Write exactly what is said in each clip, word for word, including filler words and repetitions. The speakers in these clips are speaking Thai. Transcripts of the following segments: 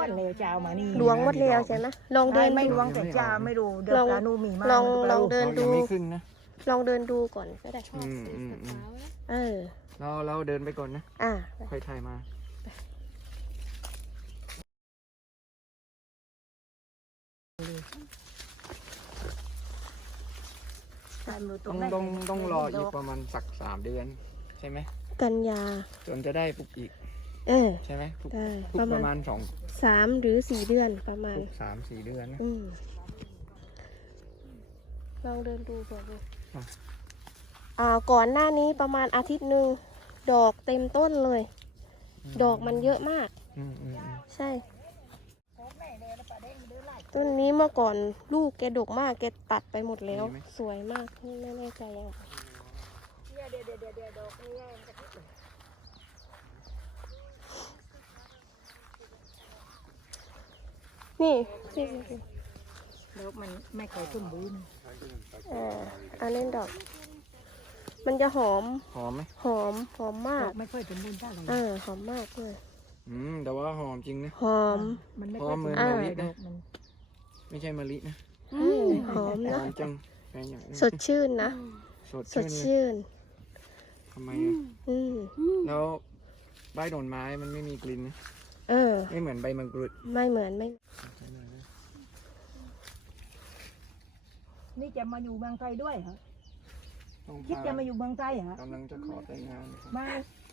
วันแล้วเจ้ามานี่หลวงหมดแล้วใช่ไหมลองเดินไม่ดูลวงแต่เจ้าไม่รู้เดี๋ยวกานูมีมาลองมันลก็องรู้เดินดูเรายังไม่ขึ้นนะลองเดินดูก่อนก็ได้อืมอืมอืมเออเราเราเดินไปก่อนนะอ่ะค่อยถ่ายมาตรต้องไหนต้องต้องรออีกประมาณสักสามเดือน ใช่ไหมกันยาจนจะได้ปลูกอีกเออใช่ไหมปลูกได้ปลูกประประมามาณณสองสามหรือสี่เดือนประมาปณลูกสามสี่เดือนนะอืมลองเดินดูก่อนดูอ่ะอ่าก่อนหน้านี้ประมาณอาทิตย์หนึ่งดอกเต็มต้นเลย ดอกมันเยอะมากอืมอืมอืมใช่ ต้นนี้เมื่อก่อนลูกแกดกมากแกตัดไปหมดแล้ว สวยมากไม่แน่ใจยังนี่นี่นี่นี่แล้วมันไม่ค่อยสมบูรณ์อ่าอันนี้ดอก มันจะหอมหอมไหมหอมหอมมากไม่ค่อยสมบูรณ์เท่าไหร่เออหอมมากเลยอืมแต่ว่าหอมจริงนะหอมมันไม่ค่อยหอมเหมือนสบูรมะลินะมันไม่ใช่มะลินะอืมหอมหนะอมจังแค่อย่างนี้สดชื่นนะสดสชื่ดนเลยชื่นทำไมอ่ะอืมแล้วใบโดนไม้มันไม่มีกลิ่นนะเออไม่เหมือนใบมะกรูดไม่เหมือนไม่นี่จะมาอยู่เมืองไทยด้วยเหรอต้องคิดพาจะมาอยู่เมืองไทยเหรอกำลังจะขอแต่งงานครับมา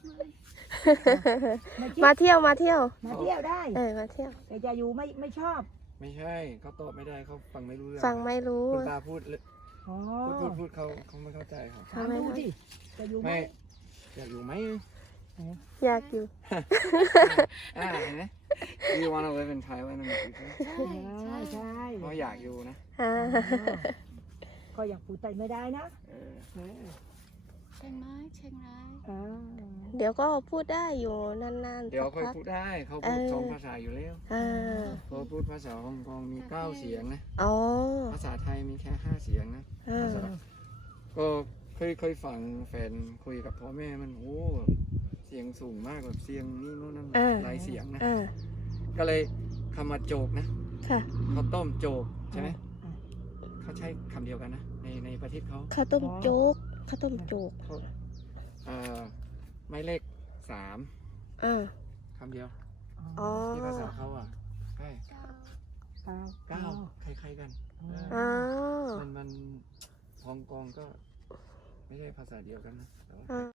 มาคิดมาเที่ยวมาเที่ยวมาเที่ยวได้เออมาเที่ยวแต่จะอยู่ไม่ไม่ชอบไม่ใช่เขาตอบไม่ได้เขาฟังไม่รู้เรื่องฟังไม่รู้คุณตาพูดเลยอ๋อพูดพูดพูดเขาเขาไม่เข้าใจครับถามดูสิจะอยู่ไหมไม่อยากอยู่ไหมอยากอยู่อ่าเห็นไหม You wanna live in Thailand in the future ใช่ใช่เขาอยากอยู่นะอ่าก็อยากพูดไทยไม่ได้นะเออเออเชียงรายเชียงรายอ่าเดี๋ยวก็พูดได้อยู่นานๆเดี๋ยวค่อยสักพักพูดได้เขาพูดเออสองภาษาอยู่แล้วอ่าเขาพูดภาษาฮ่องกงมีเก้าเสียงนะอ๋อภาษาไทยมีแค่ห้าเสียงนะอ่าก็เคยเคยฟังแฟนคุยกับพ่อแม่มันโอ้เสียงสูงมากแบบเสียงนี่นู่นนั่นเออหลายเสียงนะอ่าก็เลยคำว่าโจกนะค่ะข้าวต้มโจกใช่ไหมเขาใช้คำเดียวกันนะในในประเทศเขาข้าวต้มโจ๊กข้าวต้มโจ๊กเขาเอ่อไม่เลขสามอ่าคำเดียวอ๋อที่ภาษาเขาอ่ะใช่เก้าเก้าคล้ายๆกันอ๋อมันมันฮ่องกงก็ไม่ใช่ภาษาเดียวกันนะแต่ว่าอ่า